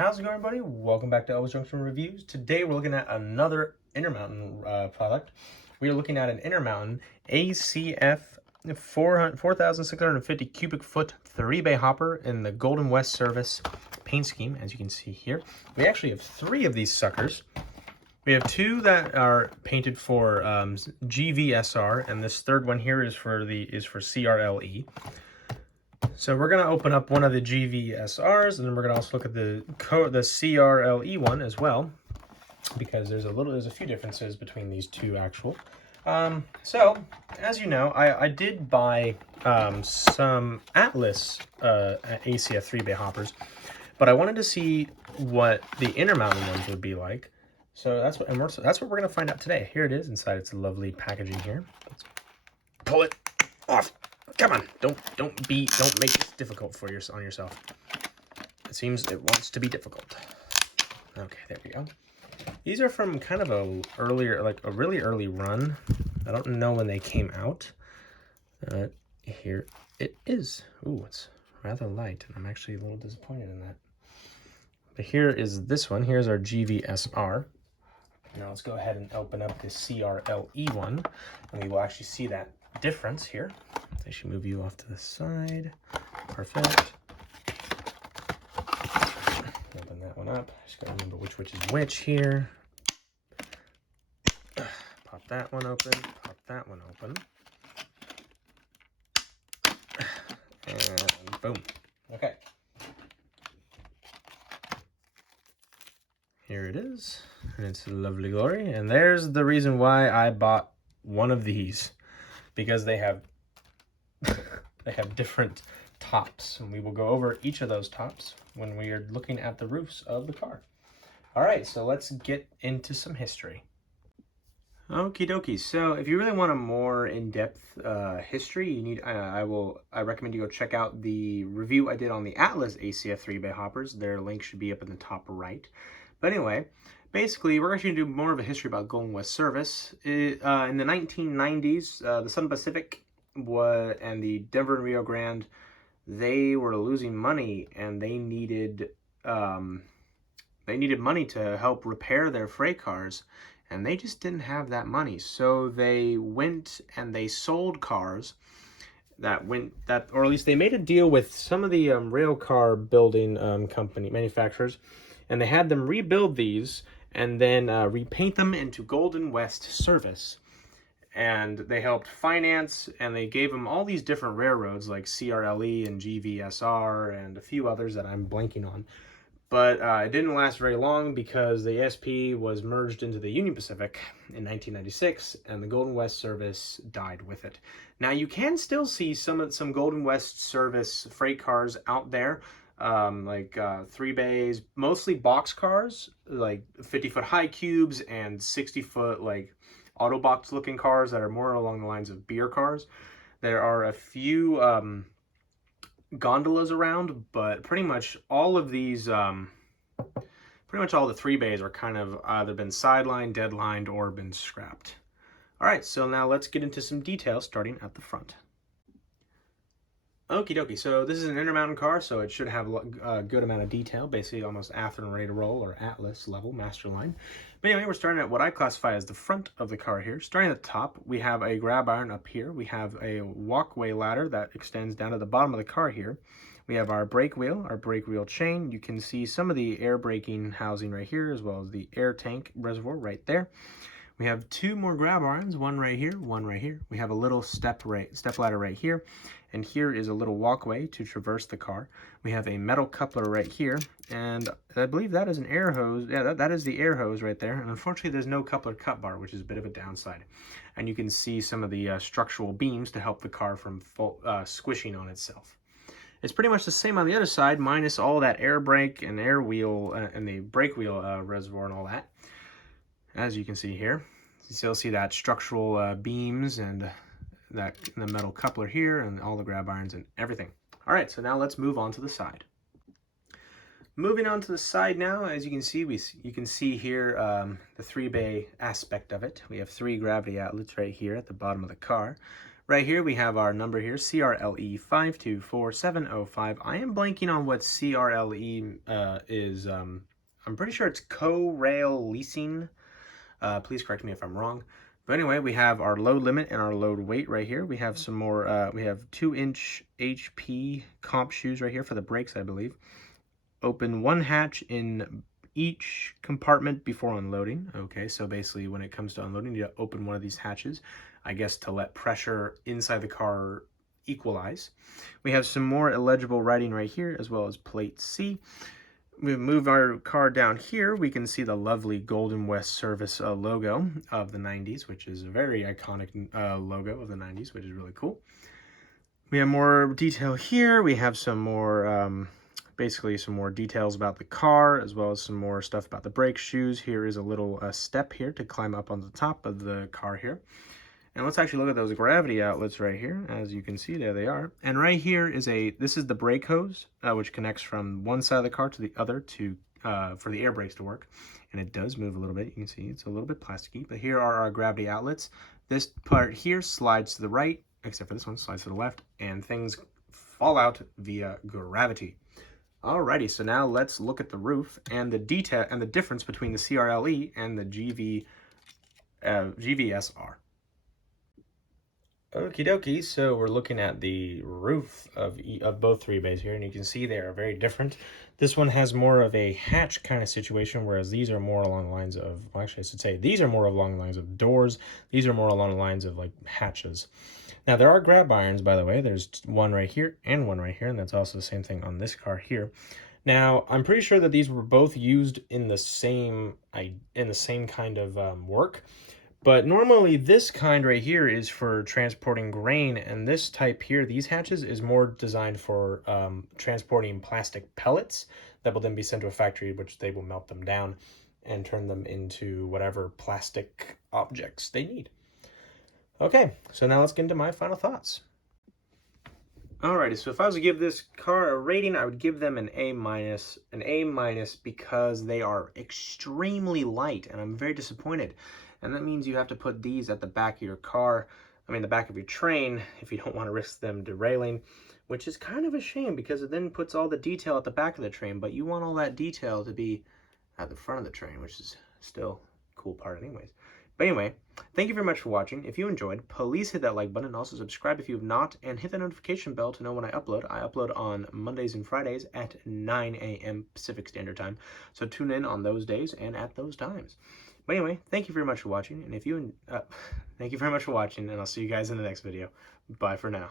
How's it going, everybody? Welcome back to Elvis Junction Reviews. Today we're looking at another Intermountain product. We are looking at an Intermountain ACF 4,650 cubic foot 3-bay hopper in the Golden West Service paint scheme, as you can see here. We actually have 3 of these suckers. We have 2 that are painted for GVSR, and this third one here is for CRLE. So we're going to open up one of the GVSRs, and then we're going to also look at the CRLE one as well, because there's a few differences between these two actual. So as you know, I did buy some Atlas ACF 3-bay hoppers, but I wanted to see what the Intermountain ones would be like. So that's what we're going to find out today. Here it is inside its lovely packaging here. Let's pull it off. Come on, don't make this difficult on yourself. It seems it wants to be difficult. Okay, there we go. These are from kind of a really early run. I don't know when they came out. Here it is. Ooh, it's rather light, and I'm actually a little disappointed in that. But here is this one. Here's our GVSR. Now let's go ahead and open up the CRLE one, and we will actually see that difference here. I should move you off to the side. Perfect. Open that one up. Just gotta remember which is which here. Pop that one open. Pop that one open. And boom. Okay. Here it is. And it's lovely glory. And there's the reason why I bought one of these. Because they have different tops, and we will go over each of those tops when we are looking at the roofs of the car. All right, so let's get into some history. Okie dokie. So if you really want a more in-depth history, you need I recommend you go check out the review I did on the Atlas ACF 3-bay hoppers. Their link should be up in the top right. But anyway, basically, we're actually going to do more of a history about Golden West Service. In the 1990s, the Southern Pacific and the Denver and Rio Grande, they were losing money, and they needed money to help repair their freight cars, and they just didn't have that money. So they went and they sold cars or at least they made a deal with some of the rail car building manufacturers, and they had them rebuild these and then repaint them into Golden West Service. And they helped finance, and they gave them all these different railroads like CRLE and GVSR and a few others that I'm blanking on. But it didn't last very long because the ASP was merged into the Union Pacific in 1996, and the Golden West Service died with it. Now you can still see some Golden West Service freight cars out there, like 3 bays, mostly box cars, like 50-foot high cubes and 60-foot like Autobox looking cars that are more along the lines of beer cars. There are a few gondolas around, but pretty much all of these, pretty much all the 3 bays are kind of either been sidelined, deadlined, or been scrapped. All right, so now let's get into some details starting at the front. Okie dokie, so this is an Intermountain car, so it should have a good amount of detail, basically almost Athlon ready to roll or Atlas level master line. But anyway, we're starting at what I classify as the front of the car here. Starting at the top, we have a grab iron up here. We have a walkway ladder that extends down to the bottom of the car here. We have our brake wheel chain. You can see some of the air braking housing right here, as well as the air tank reservoir right there. We have 2 more grab irons, one right here, one right here. We have a little step ladder right here, and here is a little walkway to traverse the car. We have a metal coupler right here, and I believe that is an air hose. Yeah, that is the air hose right there. And unfortunately, there's no coupler cut bar, which is a bit of a downside. And you can see some of the structural beams to help the car from squishing on itself. It's pretty much the same on the other side, minus all that air brake and air wheel and the brake wheel reservoir and all that. As you can see here, you still see that structural beams and the metal coupler here and all the grab irons and everything. All right, so now let's move on to the side. Moving on to the side now, as you can see, you can see here the 3-bay aspect of it. We have 3 gravity outlets right here at the bottom of the car. Right here we have our number here, CRLE 524705. I am blanking on what CRLE is. I'm pretty sure it's Co-Rail Leasing. Please correct me if I'm wrong. But anyway, we have our load limit and our load weight right here. We have some more, we have 2-inch HP comp shoes right here for the brakes, I believe. Open one hatch in each compartment before unloading. Okay, so basically when it comes to unloading, you open one of these hatches, I guess to let pressure inside the car equalize. We have some more illegible writing right here, as well as plate C. We move our car down here, we can see the lovely Golden West Service logo of the 90s, which is a very iconic logo of the 90s, which is really cool. We have more detail here. We have some more, basically some more details about the car, as well as some more stuff about the brake shoes. Here is a little step here to climb up on the top of the car here. And let's actually look at those gravity outlets right here. As you can see, there they are. And right here is this is the brake hose, which connects from one side of the car to the other to for the air brakes to work. And it does move a little bit. You can see it's a little bit plasticky. But here are our gravity outlets. This part here slides to the right, except for this one slides to the left, and things fall out via gravity. Alrighty, so now let's look at the roof and the detail and the difference between the CRLE and the GVSR. Okie dokie, so we're looking at the roof of both 3Bays here, and you can see they are very different. This one has more of a hatch kind of situation, whereas these are more along the lines of, well, actually I should say, these are more along the lines of doors. These are more along the lines of like hatches. Now there are grab irons, by the way. There's one right here and one right here, and that's also the same thing on this car here. Now, I'm pretty sure that these were both used in the same kind of work. But normally this kind right here is for transporting grain, and this type here, these hatches, is more designed for transporting plastic pellets that will then be sent to a factory, which they will melt them down and turn them into whatever plastic objects they need. Okay, so now let's get into my final thoughts. Alrighty, so if I was to give this car a rating, I would give them an A-, because they are extremely light, and I'm very disappointed. And that means you have to put these at the back of your car, the back of your train, if you don't want to risk them derailing, which is kind of a shame because it then puts all the detail at the back of the train, but you want all that detail to be at the front of the train, which is still a cool part anyways. But anyway, thank you very much for watching. If you enjoyed, please hit that like button and also subscribe if you have not, and hit the notification bell to know when I upload. I upload on Mondays and Fridays at 9 a.m. Pacific Standard Time, so tune in on those days and at those times. But anyway, thank you very much for watching, and thank you very much for watching, and I'll see you guys in the next video. Bye for now.